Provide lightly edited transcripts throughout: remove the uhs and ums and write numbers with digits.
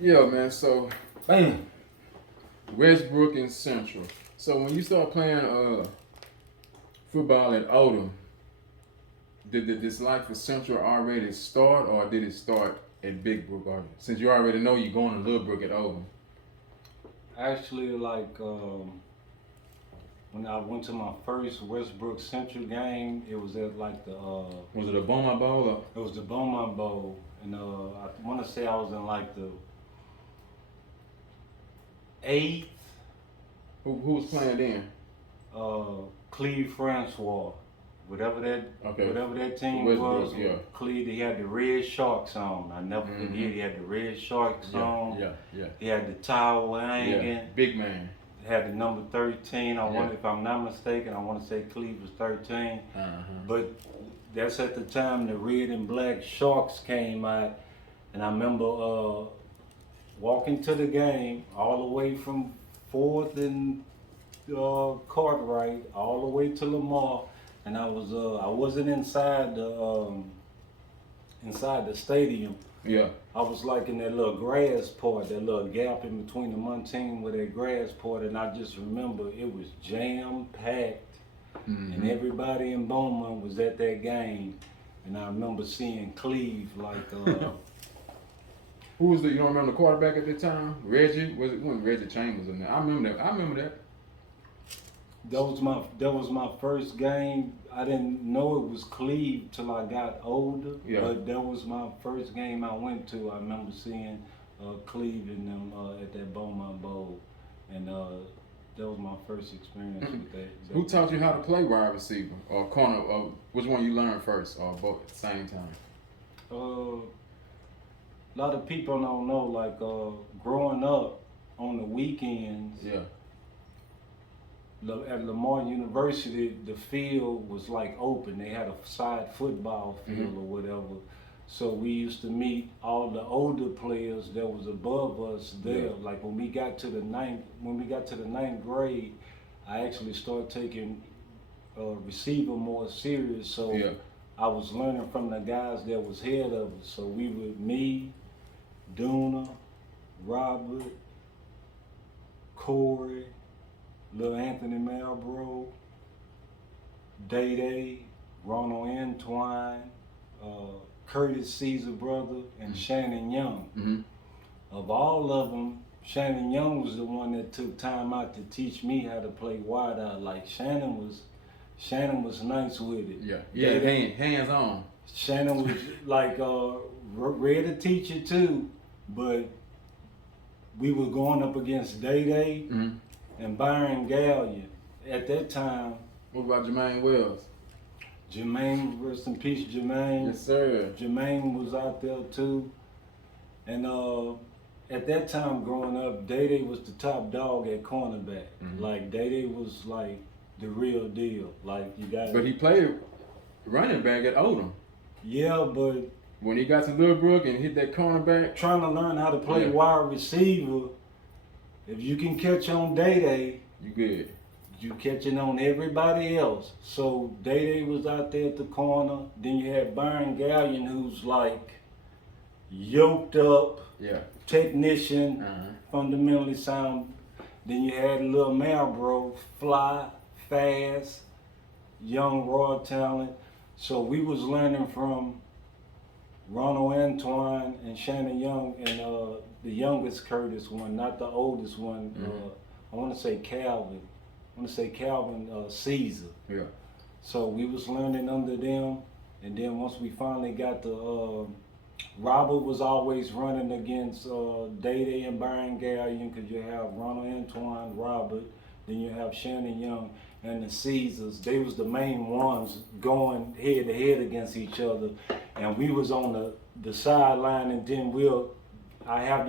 Yeah, man. So, Bam. Westbrook and Central. So when you start playing football at Odom, did the dislike for Central already start, or did it start at Big Brook? Or since you already know you're going to Little Brook at Odom. Actually, when I went to my first Westbrook Central game, it was at like the Was it a Beaumont Bowl? Or? it was the Beaumont Bowl, and I want to say I was in like the eighth. Who was playing then? Cleve Francois, whatever that team Westbrook, was. yeah. Cleve, he had the red sharks on. I never forget. He had the red sharks on. Yeah. He had the towel hanging. Yeah, big man. Had the number 13. If I'm not mistaken, I want to say Cleve was 13. But that's at the time the red and black sharks came out, and I remember walking to the game all the way from 4th and Cartwright all the way to Lamar, and I wasn't inside the stadium. Yeah. I was like in that little grass part, that little gap in between the Montine with that grass part, and I just remember it was jam packed, and everybody in Beaumont was at that game, and I remember seeing Cleve like. Who was you don't remember the quarterback at the time? Reggie? Was it when Reggie Chambers in there? I remember that. That was my first game. I didn't know it was Cleve till I got older. Yeah. But that was my first game I went to. I remember seeing Cleve and them at that Beaumont Bowl, and that was my first experience with that. Who taught you how to play wide receiver or corner? Or which one you learned first, or both at the same time? A lot of people don't know. Like growing up on the weekends. Yeah. At Lamar University, the field was like open. They had a side football field or whatever. So we used to meet all the older players that was above us there. Yeah. Like when we got to the ninth grade, I actually started taking receiver more serious. So Yeah. I was learning from the guys that was head of us. So we were me, Duna, Robert, Corey, Lil Anthony Malbro, Day, Ronald Antoine, Curtis Caesar brother, and Shannon Young. Of all of them, Shannon Young was the one that took time out to teach me how to play wide out. Like Shannon was nice with it. Yeah, hands on. Shannon was like ready to teach it too, but we were going up against Day. And Byron Gallion. At that time. What about Jermaine Wells? Jermaine, rest in peace, Jermaine. Yes, sir. Jermaine was out there too. And at that time growing up, Day was the top dog at cornerback. Like Day was like the real deal. Like you got. But he played running back at Odom. Yeah, but when he got to Little Brook and hit that cornerback, trying to learn how to play wide receiver. If you can catch on Day, you good. You catching on everybody else. So Day was out there at the corner. Then you had Byron Gallion, who's like yoked up, technician, fundamentally sound. Then you had Lil Malbro, fly, fast, young raw talent. So we was learning from Ronald Antoine and Shannon Young and the youngest Curtis one, not the oldest one. I want to say Calvin. Caesar. Yeah. So we was learning under them, and then once we finally got the Robert was always running against Day and Byron Gallion, because you have Ronald Antoine, Robert, then you have Shannon Young and the Caesars. They was the main ones going head to head against each other, and we was on the sideline, and then I have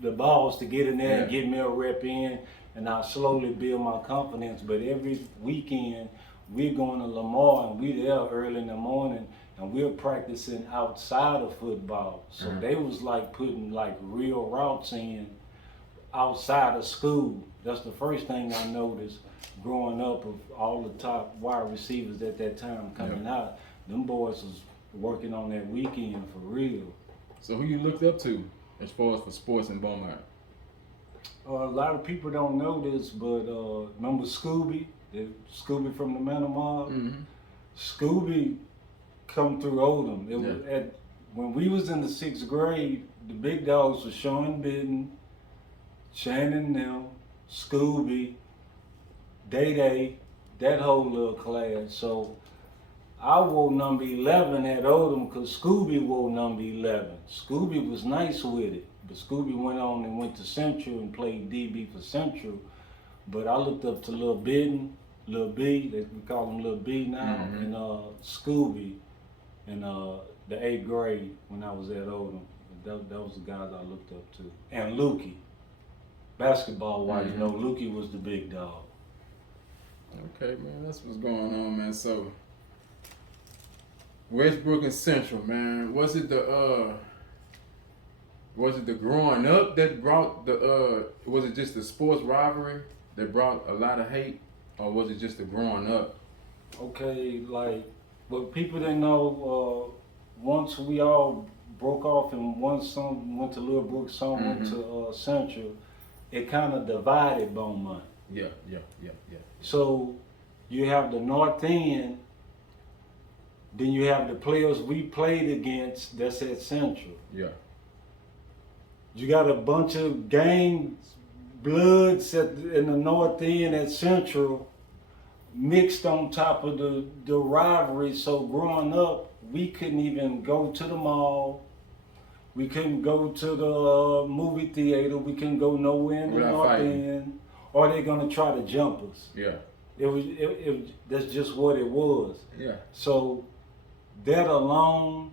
the balls to get in there and get me a rep in, and I slowly build my confidence. But every weekend we're going to Lamar, and we there early in the morning, and we're practicing outside of football. So they was like putting like real routes in outside of school. That's the first thing I noticed growing up of all the top wide receivers at that time coming out. Them boys was working on that weekend for real. So who you looked up to? as far as for sports in Beaumont? A lot of people don't know this, but remember Scooby? Scooby from the Man of Mars? Mm-hmm. Scooby come through Oldham. It was when we was in the 6th grade, the big dogs were Sean Bitten, Shannon them, Scooby, Day, that whole little class. So I wore number 11 at Oldham because Scooby wore number 11. Scooby was nice with it, but Scooby went on and went to Central and played DB for Central. But I looked up to Lil Bitten, Lil B, we call him Lil B now, and Scooby in the 8th grade when I was at Oldham. That was the guys I looked up to. And Lukey, basketball-wise, you know, Lukey was the big dog. Okay, man, that's what's going on, man. So, Westbrook and Central, man. Was it the growing up that brought was it just the sports rivalry that brought a lot of hate, or was it just the growing up? Okay, like, but people didn't know, once we all broke off and some went to Little Brook, some went to Central, it kind of divided Beaumont. Yeah. So you have the North End, then you have the players we played against that's at Central. Yeah. You got a bunch of gang bloods in the North End at Central mixed on top of the rivalry. So growing up, we couldn't even go to the mall. We couldn't go to the movie theater. We couldn't go nowhere in the North End. Or they're gonna try to jump us. Yeah. That's just what it was. Yeah. So that alone,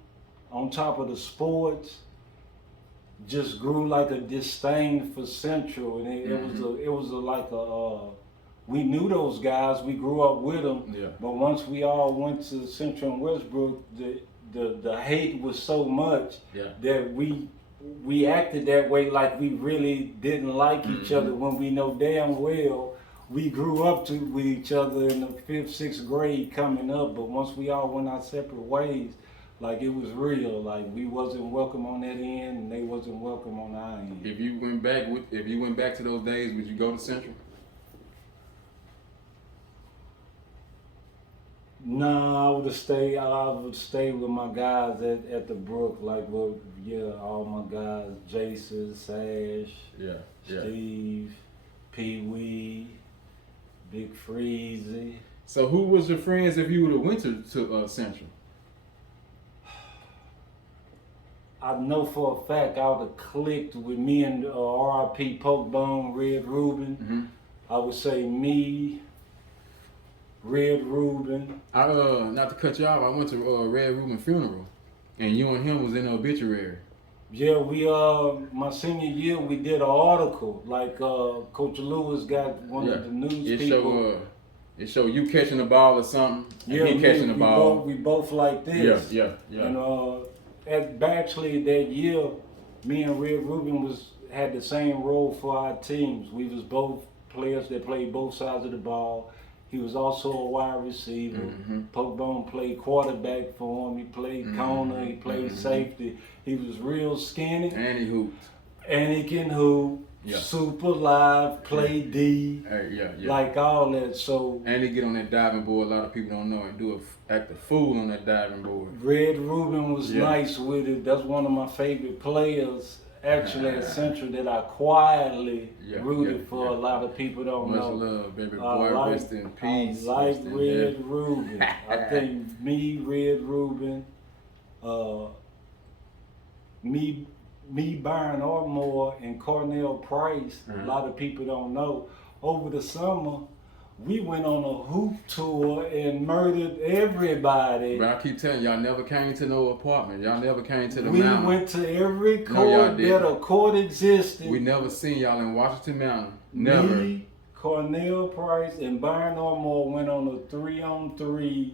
on top of the sports, just grew like a disdain for Central, and it was like we knew those guys, we grew up with them, but once we all went to Central and Westbrook, the hate was so much that we acted that way, like we really didn't like each other, when we know damn well we grew up with each other in the 5th, 6th grade coming up. But once we all went our separate ways, like it was real. Like we wasn't welcome on that end, and they wasn't welcome on our end. If you went back to those days, would you go to Central? No, I would stay with my guys at the Brook, like all my guys, Jason, Sash, Steve, Pee Wee, Big Freezy. So who was your friends if you would have went to Central? I know for a fact I would have clicked with me and R.I.P. Pokebone, Red Ruben. I would say me, Red Ruben. Not to cut you off, I went to Red Ruben funeral, and you and him was in the obituary. Yeah, we my senior year we did an article. Like Coach Lewis got one of the news people. It showed you catching the ball or something. And he catching the ball. We both like this. Yeah. And at Bachelor that year, me and Red Ruben had the same role for our teams. We was both players that played both sides of the ball. He was also a wide receiver. Pokebone played quarterback for him. He played corner. He played safety. He was real skinny. And he hooped. And he can hoop. Yeah. Super live, play D. Like all that. So. And he get on that diving board. A lot of people don't know, and act a fool on that diving board. Red Ruben was nice with it. That's one of my favorite players. Actually, at Central, that I quietly rooted for. A lot of people don't know. Much love, baby boy. Rest in peace. I like Red Ruben. I think me, Red Ruben, me, Byron Ortmore, and Cornell Price. A lot of people don't know. Over the summer, we went on a hoop tour and murdered everybody. But I keep telling y'all never came to no apartment. Y'all never came to the mountain. We went to every court that a court existed. We never seen y'all in Washington Mountain. Never. Me, Cornell Price, and Byron Ortmore went on a 3-on-3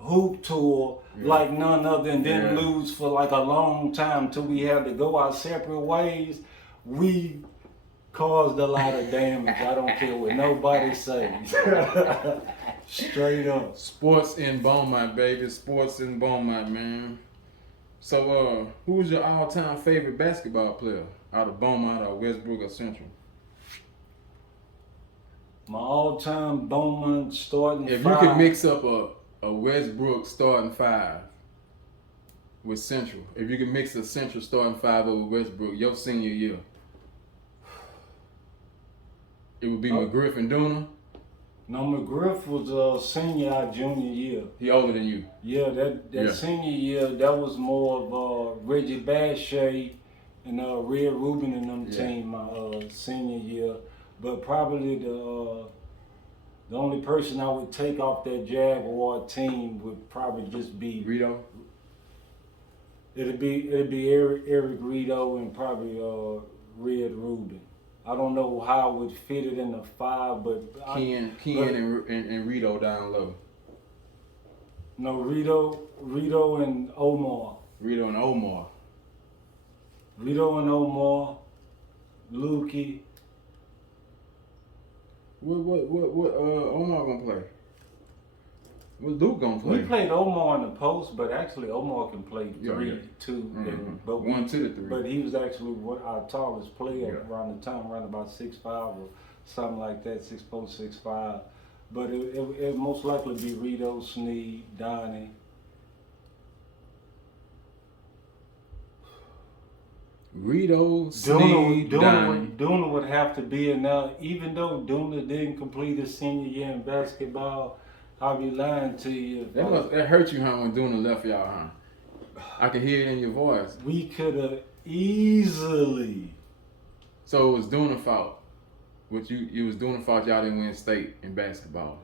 hoop tour like none other, and didn't lose for like a long time till we had to go our separate ways. We caused a lot of damage. I don't care what nobody says. Straight up. Sports in Beaumont, baby. Sports in Beaumont, man. So, who's your all-time favorite basketball player out of Beaumont or Westbrook or Central? My all-time Beaumont starting If five. you could mix up a Westbrook starting five with Central, if you could mix a Central starting five over Westbrook, your senior year, it would be McGriff and Dooner. No, McGriff was senior our junior year. He older than you. Yeah, that senior year, that was more of Reggie Bashay and Red Rubin and them team my senior year. But probably the only person I would take off that Jaguar team would probably just be Rito. It'd be Eric Rito and probably Red Rubin. I don't know how I would fit it in the five, but Ken and Rito down low. No, Rito and Omar. Rito and Omar. Lukey. What Omar gonna play? What Luke gonna play? We played Omar in the post, but actually Omar can play 3, 2, but 1 to the 3. But he was actually our tallest player around the time, around about 6'5" or something like that, 6'4", 6'5". But it most likely be Rito, Sneed, Donnie. Rito, Sneed, Donnie. Dooner would have to be in there, even though Dooner didn't complete his senior year in basketball. I'll be lying to you. That hurt you, huh, when Dooner left y'all, huh? I can hear it in your voice. We could have easily. So it was Dooner's fault. It was Dooner's fault y'all didn't win state in basketball.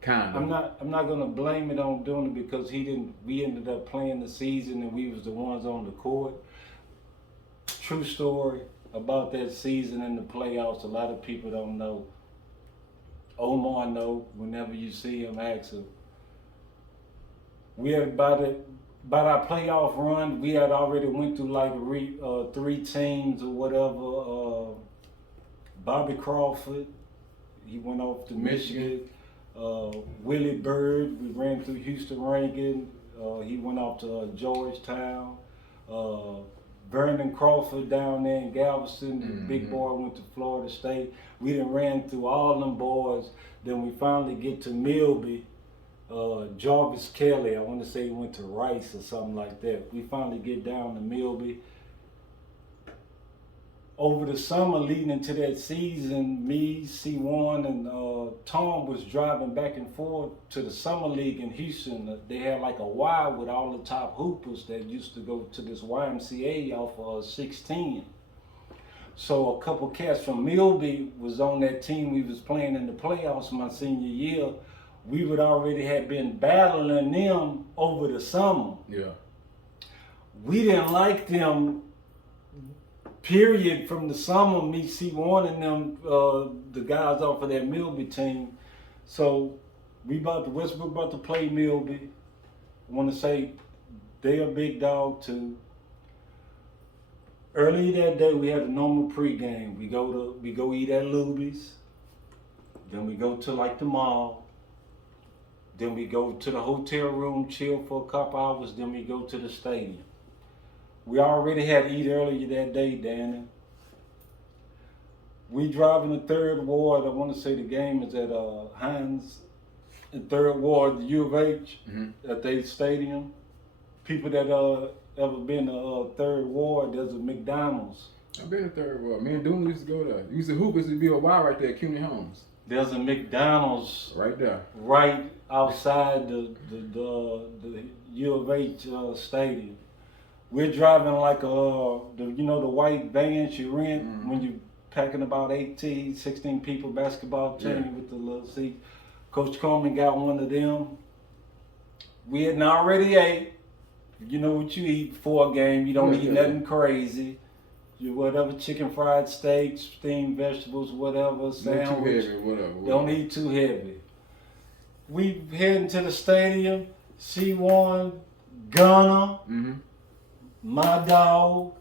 Kind of. I'm not gonna blame it on Dooner because he didn't. We ended up playing the season and we was the ones on the court. True story about that season in the playoffs. A lot of people don't know. Omar know. Whenever you see him, ask him. We had about our playoff run. We had already went through like 3 teams or whatever. Bobby Crawford, he went off to Michigan. Willie Bird, we ran through Houston Rankin. He went off to Georgetown. Vernon Crawford down there in Galveston, the big boy went to Florida State. We done ran through all them boys. Then we finally get to Milby. Jarvis Kelly, I want to say he went to Rice or something like that. We finally get down to Milby. Over the summer leading into that season, me, C1, and Tom was driving back and forth to the summer league in Houston. They had like a Y with all the top hoopers that used to go to this YMCA off of 16. So a couple cats from Milby was on that team we was playing in the playoffs my senior year. We would already had been battling them over the summer. Yeah. We didn't like them. Period from the summer, me, C1 and them, the guys off of that Milby team. So Westbrook about to play Milby. I want to say they a big dog too. Early that day we had a normal pregame. We go eat at Luby's. Then we go to like the mall. Then we go to the hotel room, chill for a couple hours. Then we go to the stadium. We already had eat earlier that day, Danny. We drive in the 3rd Ward. I want to say the game is at Hines, in 3rd Ward, the U of H, at their stadium. People that ever been to 3rd Ward, there's a McDonald's. I've been to 3rd Ward. Me and Doom used to go there. Used to hoop. Used to be a Y right there at CUNY Homes. There's a McDonald's right there, right outside the U of H stadium. We're driving like the white vans you rent when you packing about 18, 16 people basketball team with the little seat. Coach Coleman got one of them. We had already ate. You know what you eat before a game. You don't eat nothing crazy. Whatever, chicken fried steaks, steamed vegetables, whatever, sandwich. Not too heavy, whatever. Don't eat too heavy. We heading to the stadium. C1, Gunner, my dog,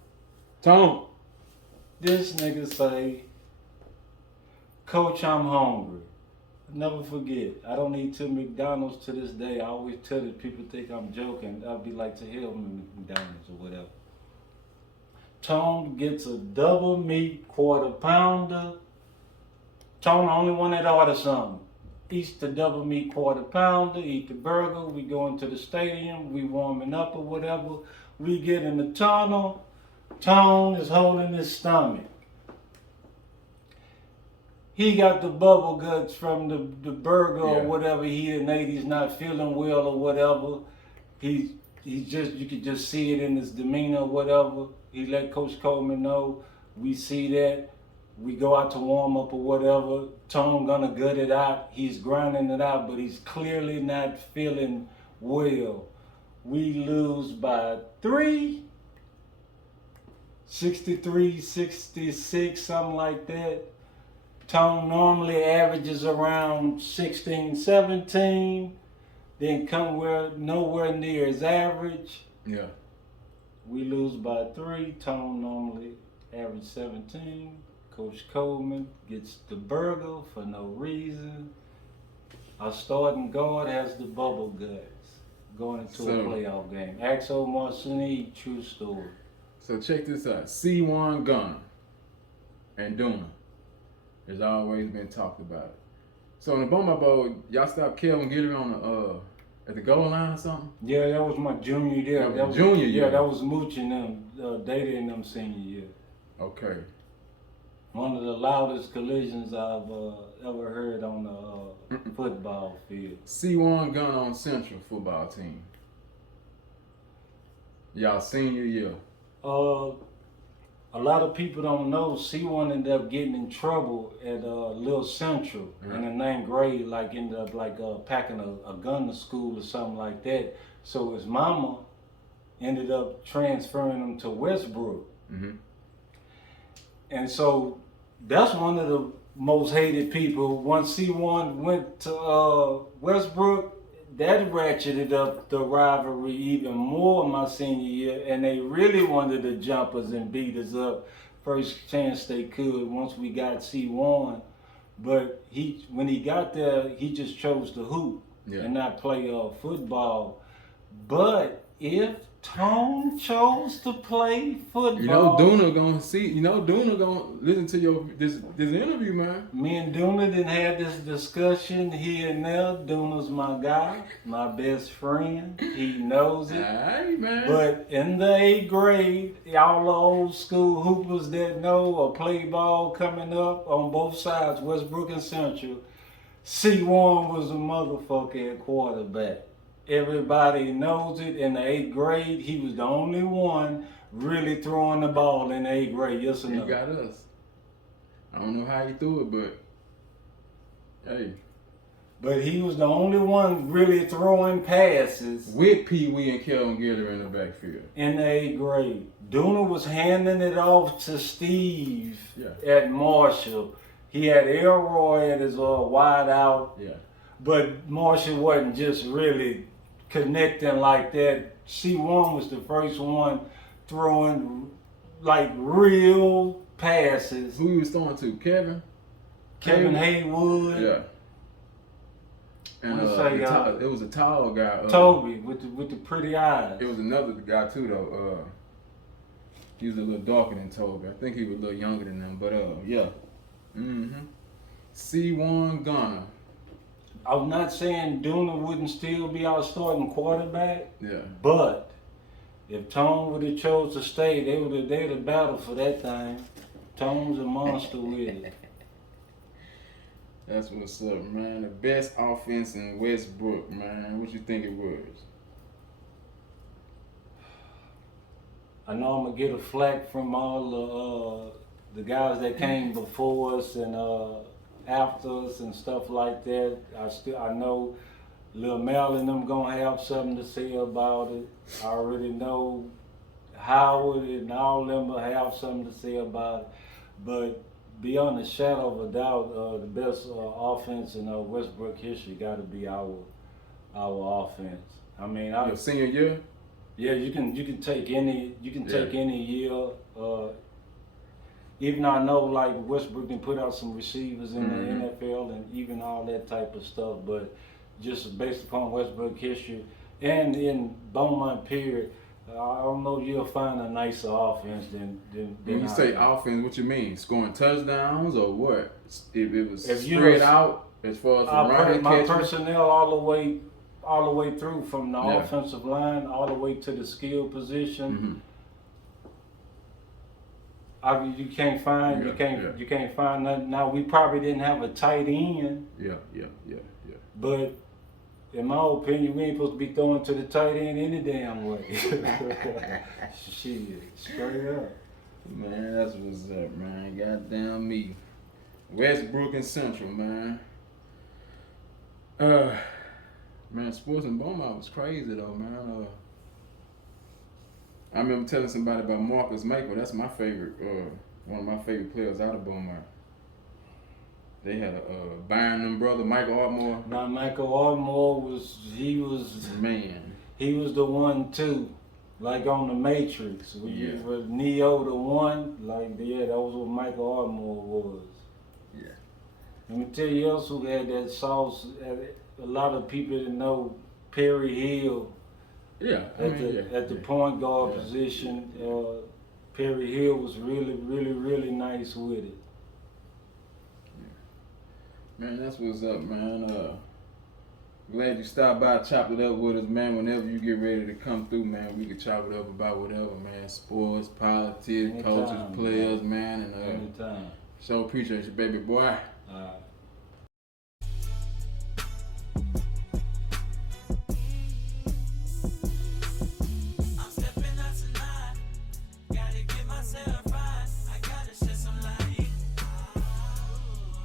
Tom. This nigga say, Coach, I'm hungry. never forget. I don't eat to McDonald's to this day. I always tell the people think I'm joking. I'll be like, to hell with McDonald's or whatever. Tone gets a double meat quarter pounder. Tone the only one that orders something. Eats the double meat quarter pounder, eat the burger. We go into the stadium, we warming up or whatever. We get in the tunnel. Tone is holding his stomach. He got the bubble guts from the burger or whatever he had ate. He's not feeling well or whatever. He's just, you could just see it in his demeanor or whatever. He let Coach Coleman know. We see that. We go out to warm up or whatever. Tone gonna gut it out. He's grinding it out, but he's clearly not feeling well. We lose by 3, 63-66, something like that. Tone normally averages around 16, 17, then nowhere near his average. Yeah. We lose by 3. Tone normally average 17. Coach Coleman gets the burger for no reason. Our starting guard has the bubble guts going into a playoff game. Axel Marcini, true story. So check this out. C1 Gunner and Duna has always been talked about. So in the Beaumont Bowl, y'all stopped Kelvin Guillory on at the goal line or something? Yeah, that was my junior year. That was junior year? Yeah, that was Mooch and them, Data and them senior year. Okay. One of the loudest collisions I've ever heard on the football field. C1 Gunner on Central football team. Y'all senior year. A lot of people don't know C1 ended up getting in trouble at Little Central in the 9th grade, like ended up packing a gun to school or something like that. So his mama ended up transferring him to Westbrook. Mm-hmm. And so that's one of the most hated people. Once C1 went to Westbrook, that ratcheted up the rivalry even more my senior year, and they really wanted to jump us and beat us up first chance they could once we got C1. But when he got there, he just chose to hoop and not play football. But if Tone chose to play football, Duna gonna listen to this interview, man. Me and Duna didn't have this discussion here and there. Duna's my guy, my best friend. He knows it. Aye, man. But in the 8th grade, all the old school hoopers that know or play ball coming up on both sides, Westbrook and Central, C1 was a motherfucker at quarterback. Everybody knows it. In the 8th grade, he was the only one really throwing the ball in the 8th grade. Yes or no? He got us. I don't know how he threw it, but hey. But he was the only one really throwing passes. With Pee Wee and Kelvin Guillory in the backfield. In the 8th grade. Duna was handing it off to Steve at Marshall. He had Elroy at his wide out. Yeah. But Marshall wasn't just really connecting like that. C1 was the first one throwing like real passes. Who he was throwing to? Kevin Haywood. Yeah. And it was a tall guy. Toby with the pretty eyes. It was another guy too though. He was a little darker than Toby. I think he was a little younger than them. But yeah. Mm-hmm. C1 Gunner. I'm not saying Duna wouldn't still be our starting quarterback. Yeah. But if Tone would have chose to stay, they'd have battled for that thing. Tone's a monster with it. That's what's up, man. The best offense in Westbrook, man. What you think it was? I know I'm gonna get a flack from all the guys that came before us and after us and stuff like that. I know Lil Mel and them gonna have something to say about it. I already know Howard and all them will have something to say about it. But beyond a shadow of a doubt, the best offense in Westbrook history got to be our offense. I mean, your senior year. Yeah, you can take any year. Even I know like Westbrook can put out some receivers in the NFL even all that type of stuff. But just based upon Westbrook history and in Beaumont period, I don't know if you'll find a nicer offense than When you say offense, what you mean? Scoring touchdowns or what? If it was If you spread was- out as far as the running my catching? personnel all the way through from the Yeah. offensive line all the way to the skill position. Mhm. You can't find you can't find nothing. Now we probably didn't have a tight end, Yeah. but in my opinion, we ain't supposed to be throwing to the tight end any damn way. Shit, straight up. Man, that's what's up, man. Goddamn me. Westbrook and Central, man. Man, sports in Beaumont was crazy though, man. I remember telling somebody about Marcus Maple. That's my favorite, one of my favorite players out of Beaumont. They had a Byron brother, Michael Ardmore. Now Michael Ardmore was Man. he was the one too, like on the Matrix. Yeah. Was Neo the one? Like yeah, that was what Michael Ardmore was. Yeah. Let me tell you else who had that sauce. A lot of people didn't know Perry Hill. Yeah. At the point guard position, Perry Hill was really nice with it. Man, that's what's up, man. Glad you stopped by, chop it up with us, man. Whenever you get ready to come through, man, we can chop it up about whatever, man. Sports, politics, Anytime, coaches, players, man. And Anytime. so appreciate you, baby boy. I'm stepping out tonight. Gotta get myself right. I gotta shed some light.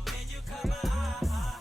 When you come my eye.